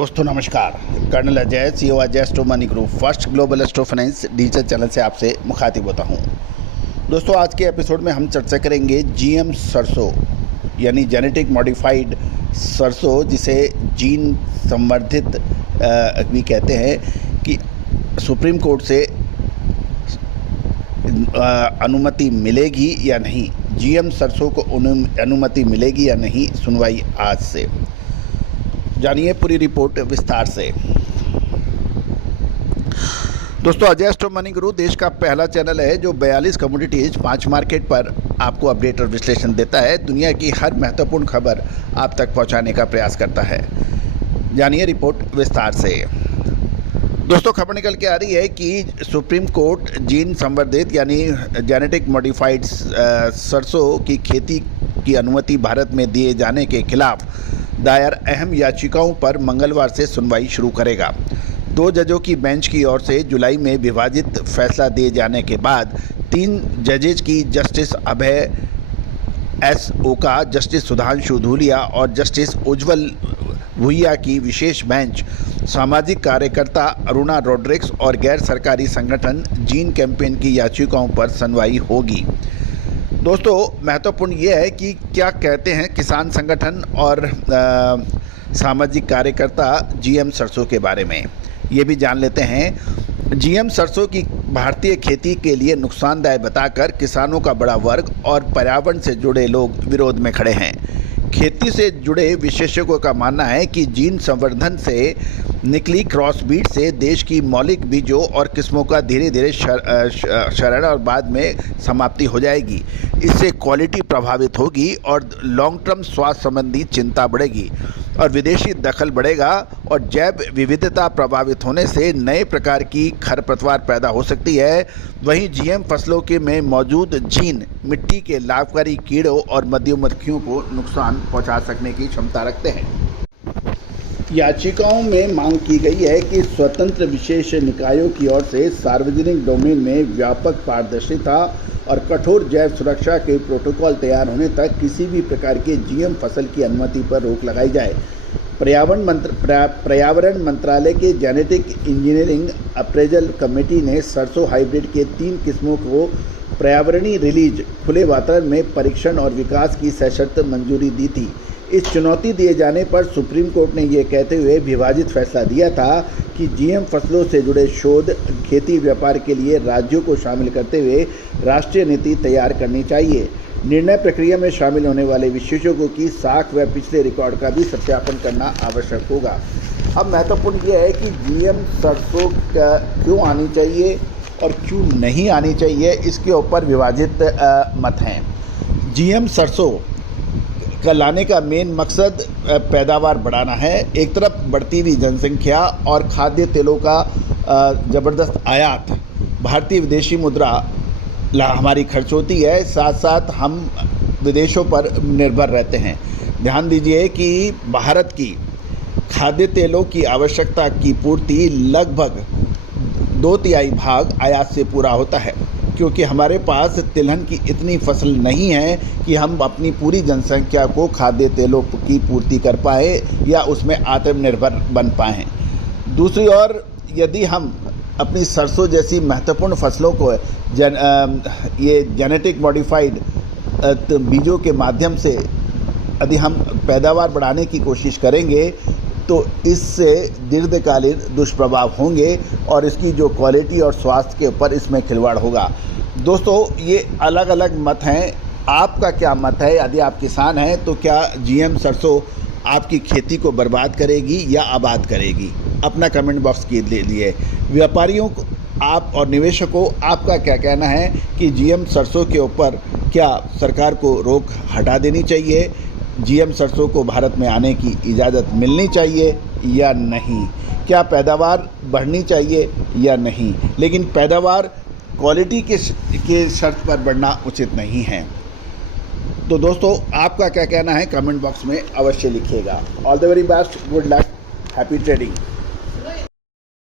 दोस्तों नमस्कार। Colonel Ajay, CEO Ajay astro money group first global astro finance digital channel से आपसे मुखातिब होता हूं। दोस्तों आज के एपिसोड में हम चर्चा करेंगे जीएम सरसों यानी जेनेटिक मॉडिफाइड सरसों, जिसे जीन संवर्धित भी कहते हैं, कि सुप्रीम कोर्ट से अनुमति मिलेगी या नहीं। जीएम सरसों को अनुमति मिलेगी या नहीं, सुनवाई आज से। जानिए पूरी रिपोर्ट विस्तार से। दोस्तों अजय एस्ट्रो मनी गुरु देश का पहला चैनल है जो 42 कमोडिटीज 5 मार्केट पर आपको अपडेट और विश्लेषण देता है। दुनिया की हर महत्वपूर्ण खबर आप तक पहुंचाने का प्रयास करता है। जानिए रिपोर्ट विस्तार से। दोस्तों खबर निकल के आ रही है कि सुप्रीम कोर्ट जीन संवर्धित यानी जेनेटिक मॉडिफाइड सरसों की खेती की अनुमति भारत में दिए जाने के खिलाफ दायर अहम याचिकाओं पर मंगलवार से सुनवाई शुरू करेगा। 2 जजों की बेंच की ओर से जुलाई में विभाजित फैसला दिए जाने के बाद 3 जजेज की जस्टिस अभय एस ओका, जस्टिस सुधांशु धूलिया और जस्टिस उज्ज्वल भुइया की विशेष बेंच सामाजिक कार्यकर्ता अरुणा रोड्रिक्स और गैर सरकारी संगठन जीन कैंपेन की याचिकाओं पर सुनवाई होगी। दोस्तों महत्वपूर्ण ये है कि क्या कहते हैं किसान संगठन और सामाजिक कार्यकर्ता जीएम सरसों के बारे में, ये भी जान लेते हैं। जीएम सरसों की भारतीय खेती के लिए नुकसानदायक बताकर किसानों का बड़ा वर्ग और पर्यावरण से जुड़े लोग विरोध में खड़े हैं। खेती से जुड़े विशेषज्ञों का मानना है कि जीन संवर्धन से निकली क्रॉसब्रीड से देश की मौलिक बीजों और किस्मों का धीरे धीरे शरण और बाद में समाप्ति हो जाएगी। इससे क्वालिटी प्रभावित होगी और लॉन्ग टर्म स्वास्थ्य संबंधी चिंता बढ़ेगी और विदेशी दखल बढ़ेगा और जैव विविधता प्रभावित होने से नए प्रकार की खरपतवार पैदा हो सकती है। वहीं जीएम फसलों के में मौजूद जीन मिट्टी के लाभकारी कीड़ों और मधुमक्खियों को नुकसान पहुंचा सकने की क्षमता रखते हैं। याचिकाओं में मांग की गई है कि स्वतंत्र विशेष निकायों की ओर से सार्वजनिक डोमेन में व्यापक पारदर्शिता और कठोर जैव सुरक्षा के प्रोटोकॉल तैयार होने तक किसी भी प्रकार के जीएम फसल की अनुमति पर रोक लगाई जाए। पर्यावरण मंत्रालय के जेनेटिक इंजीनियरिंग अप्रेजल कमेटी ने सरसों हाइब्रिड के 3 किस्मों को पर्यावरणीय रिलीज खुले वातावरण में परीक्षण और विकास की सशर्त मंजूरी दी थी। इस चुनौती दिए जाने पर सुप्रीम कोर्ट ने यह कहते हुए विभाजित फैसला दिया था कि जीएम फसलों से जुड़े शोध खेती व्यापार के लिए राज्यों को शामिल करते हुए राष्ट्रीय नीति तैयार करनी चाहिए। निर्णय प्रक्रिया में शामिल होने वाले विशेषज्ञों की साख व पिछले रिकॉर्ड का भी सत्यापन करना आवश्यक होगा। अब महत्वपूर्ण यह है कि जीएम सरसों क्यों आनी चाहिए और क्यों नहीं आनी चाहिए, इसके ऊपर विभाजित मत हैं। जीएम सरसों का लाने का मेन मकसद पैदावार बढ़ाना है। एक तरफ बढ़ती हुई जनसंख्या और खाद्य तेलों का ज़बरदस्त आयात, भारतीय विदेशी मुद्रा हमारी खर्च होती है, साथ साथ हम विदेशों पर निर्भर रहते हैं। ध्यान दीजिए कि भारत की खाद्य तेलों की आवश्यकता की पूर्ति लगभग 2/3 भाग आयात से पूरा होता है, क्योंकि हमारे पास तिलहन की इतनी फसल नहीं है कि हम अपनी पूरी जनसंख्या को खाद्य तेलों की पूर्ति कर पाए या उसमें आत्मनिर्भर बन पाएँ। दूसरी ओर यदि हम अपनी सरसों जैसी महत्वपूर्ण फसलों को ये जेनेटिक मॉडिफाइड बीजों के माध्यम से यदि हम पैदावार बढ़ाने की कोशिश करेंगे तो इससे दीर्घकालीन दुष्प्रभाव होंगे और इसकी जो क्वालिटी और स्वास्थ्य के ऊपर इसमें खिलवाड़ होगा। दोस्तों ये अलग अलग मत हैं, आपका क्या मत है? यदि आप किसान हैं तो क्या जीएम सरसों आपकी खेती को बर्बाद करेगी या आबाद करेगी? अपना कमेंट बॉक्स के लिए व्यापारियों को आप और निवेशकों आपका क्या कहना है कि जीएम सरसों के ऊपर क्या सरकार को रोक हटा देनी चाहिए? जीएम सरसों को भारत में आने की इजाज़त मिलनी चाहिए या नहीं? क्या पैदावार बढ़नी चाहिए या नहीं? लेकिन पैदावार क्वालिटी के शर्त पर बढ़ना उचित नहीं है। तो दोस्तों आपका क्या कहना है कमेंट बॉक्स में अवश्य लिखिएगा। All the very best, good luck, happy trading.